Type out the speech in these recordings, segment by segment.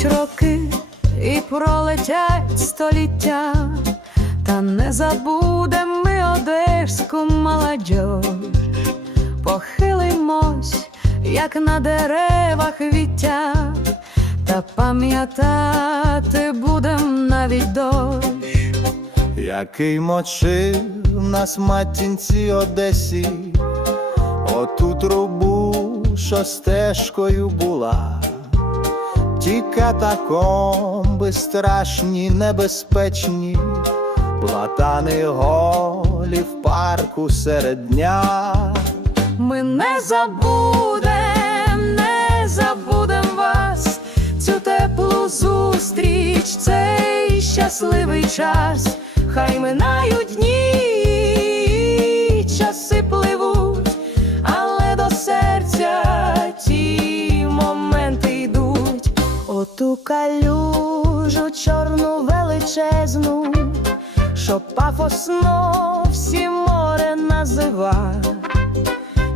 Пройдуть роки і пролетять століття, та не забудем ми одеську молодь, похилимось, як на деревах віття, та пам'ятати будем навіть дощ, який мочив нас матінці Одесі, оту трубу, що стежкою була ті катакомби страшні, небезпечні, платани голі в парку серед дня. Ми не забудем, не забудем вас, цю теплу зустріч, цей щасливий час, хай минають дні, калюжу чорну величезну, що пафосно всі море назива.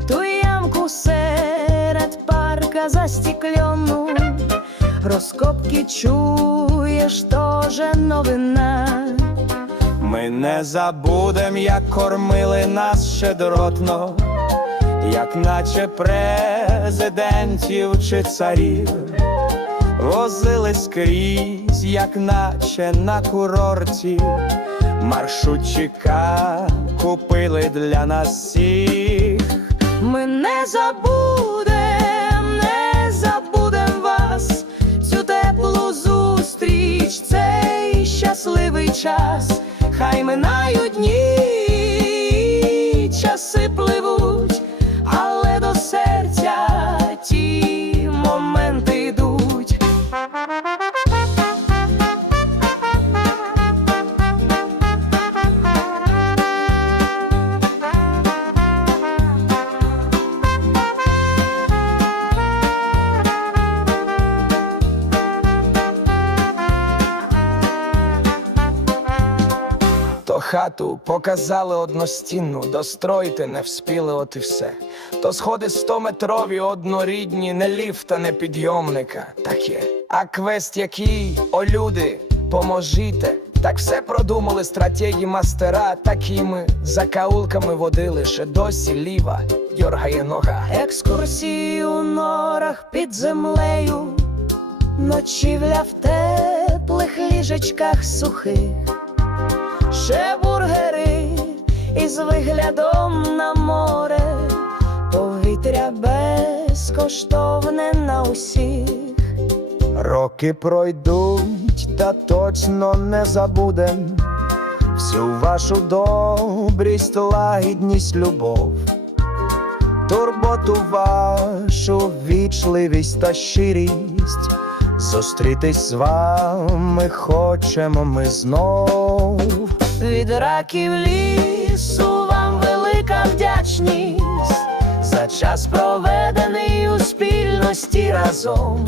Ту ямку серед парка застіклену, розкопки чуєш, тоже новина. Ми не забудем, як кормили нас щедротно, як наче президентів чи царів, возили скрізь, як наче на курорті, маршрутчика купили для нас всіх. Ми не забудем, не забудем вас, цю теплу зустріч, цей щасливий час, хай минають дні, часи То хату показали одностінну, достроїти не вспіли, от і все. То сходи стометрові, однорідні, не ліфта, не підйомника. Таке. А квест який, о люди, поможіте. Так все продумали стратегі мастера, такими закаулками водили, ще досі ліва, дьоргає нога. Екскурсії у норах під землею, ночівля в теплих ліжечках сухих, ще бургери із виглядом на море, повітря безкоштовне на усіх. Роки пройдуть, та точно не забудем всю вашу добрість, лагідність, любов, турботу вашу, вічливість та щирість. Зустрітись з вами хочемо ми знов. Від раків лісу вам велика вдячність за час проведений у спільності разом.